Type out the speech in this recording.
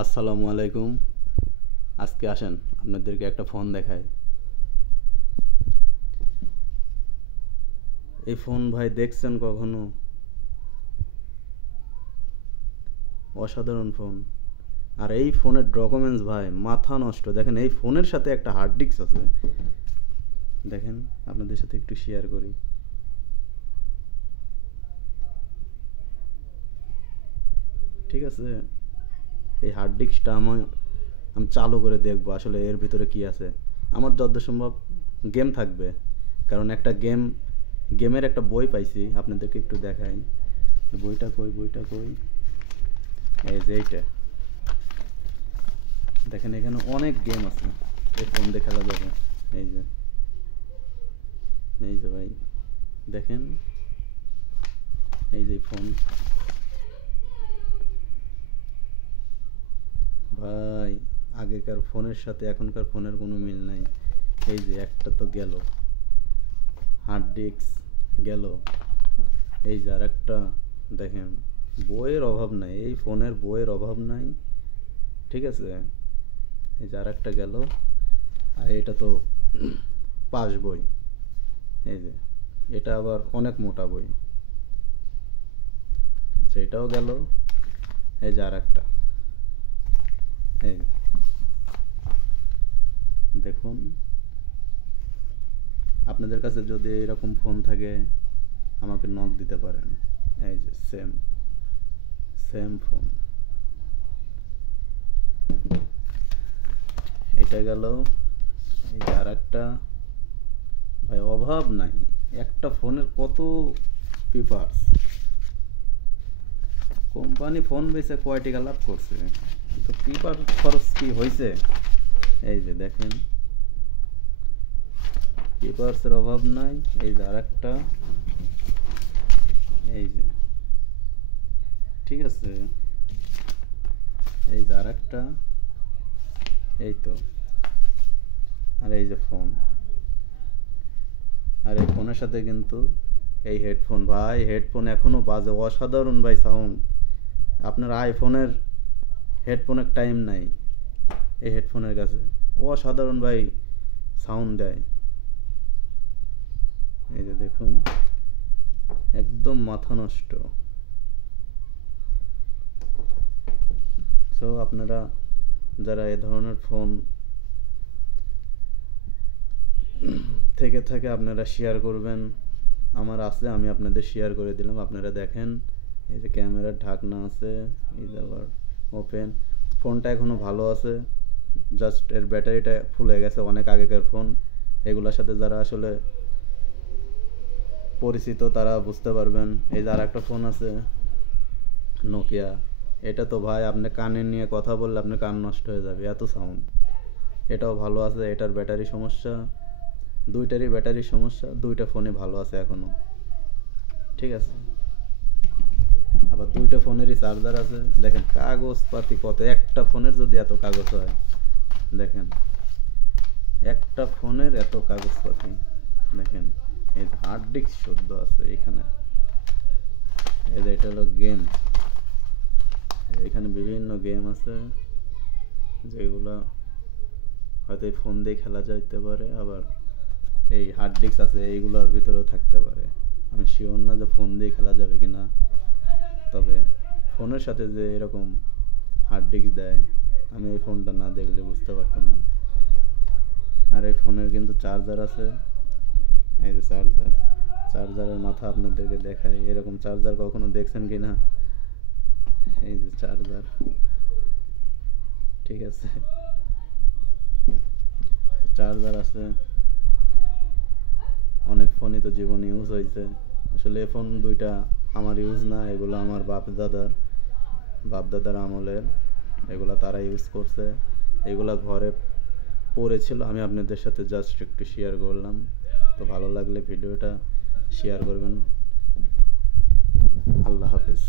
আসসালামু আলাইকুম। আজকে আসেন আপনাদেরকে একটা ফোন দেখাই। এই ফোন ভাই দেখছেন কখনো? অসাধারণ ফোন। আর এই ফোনের ডকুমেন্টস ভাই মাথা নষ্ট। দেখেন এই ফোনের সাথে একটা হার্ড ডিস্ক আছে। দেখেন আপনাদের সাথে একটু শেয়ার করি। ঠিক আছে, এই হার্ড ডিস্কটা আমি চালু করে দেখবো আসলে এর ভিতরে কি আছে। আমার যতদূর সম্ভব গেম থাকবে, কারণ একটা গেমের একটা বই পাইছি, আপনাদেরকে একটু দেখাই। বইটা কই? এই যে এইটা দেখেন, এখানে অনেক গেম আছে, এই ফোন দিয়ে খেলা যাবে। এই যে এই যে ভাই দেখেন, এই যে ফোন ভাই, আগেকার ফোনের সাথে এখনকার ফোনের কোনো মিল নাই। এই যে একটা তো গেল, হার্ড ডিস্ক গেল। এই যে আর একটা দেখেন, বইয়ের অভাব নাই, এই ফোনের বইয়ের অভাব নাই। ঠিক আছে, এই যে আর একটা গেল। আর এটা তো পাস বই। এই যে এটা আবার অনেক মোটা বই। আচ্ছা, এটাও গেল। এই যে আর একটা, এই যে দেখুন, আপনাদের কাছে যদি এরকম ফোন থাকে আমাকে নক দিতে পারেন। এই যে সেম সেম ফোন। এটা গেল। এই যে আর একটা। ভাই অভাব নাই, একটা ফোনের কত পেপারস। কোম্পানি ফোন বেচে কয় টাকা লাভ করছে, তো পেপার খরচ কি হয়েছে? এই যে দেখেন, পেপারসের অভাব নাই। এই যে আর একটা, এই যে ঠিক আছে, এই যে আর একটা, এই তো। আর এই যে ফোন, আর এই ফোনের সাথে কিন্তু এই হেডফোন। ভাই হেডফোন এখনো বাজে অসাধারণ ভাই সাউন্ড। আপনার আইফোনের হেডফোনের টাইম নাই এই হেডফোনের কাছে, অসাধারণ ভাই সাউন্ড দেয়। এই যে দেখুন, একদম মাথা নষ্ট। সো আপনারা যারা এ ধরনের ফোন থেকে থাকে আপনারা শেয়ার করবেন। আমার আছে, আমি আপনাদের শেয়ার করে দিলাম, আপনারা দেখেন। এই যে ক্যামেরার ঢাকনা আছে, এই যে আবার ওপেন। ফোনটা এখনো ভালো আছে, জাস্ট এর ব্যাটারিটা ফুল হয়ে গেছে, অনেক আগেকার ফোন। এগুলোর সাথে যারা আসলে পরিচিত তারা বুঝতে পারবেন। এই যে আর একটা ফোন আছে নোকিয়া, এটা তো ভাই আপনি কানে নিয়ে কথা বললে আপনার কান নষ্ট হয়ে যাবে, এত সাউন্ড। এটাও ভালো আছে, এটার ব্যাটারি সমস্যা, দুইটারই ব্যাটারি সমস্যা, দুইটা ফোনই ভালো আছে এখনো। ঠিক আছে, আবার দুইটা ফোনেরই চার্জার আছে। দেখেন কাগজপাতি কত, একটা ফোনের যদি এত কাগজ হয়, দেখেন একটা ফোনের এত কাগজপাতি। দেখেন এই হার্ড ডিস্ক শুদ্ধ আছে এখানে। এই যে এটা হলো গেম, এখানে বিভিন্ন গেম আছে যেগুলো হয়তো এই ফোন দিয়ে খেলা যাইতে পারে, আবার এই হার্ড ডিস্ক আছে এইগুলোর ভিতরেও থাকতে পারে। আমি শিওর না যে ফোন দিয়ে খেলা যাবে কি না, তবে ফোনের সাথে যে এরকম হার্ড ডিস্ক দেয় আমি এই ফোনটা না দেখলে বুঝতে পারতাম না। আর এই ফোনের কিন্তু চার্জার আছে। এই যে চার্জার, চার্জারের মাথা আপনাদেরকে দেখাই, এরকম চার্জার কখনো দেখছেন কি না? এই যে চার্জার, ঠিক আছে, চার্জার আছে। অনেক ফোনই তো জীবনে ইউজ হয়েছে। আসলে এই ফোন দুইটা আমার ইউজ না, এগুলো আমার বাপ দাদার আমলের, এগুলা তারা ইউজ করছে। এগুলা ঘরে পড়েছিল, আমি আপনাদের সাথে জাস্ট একটু শেয়ার করলাম। তো ভালো লাগলে ভিডিওটা শেয়ার করবেন। আল্লাহ হাফেজ।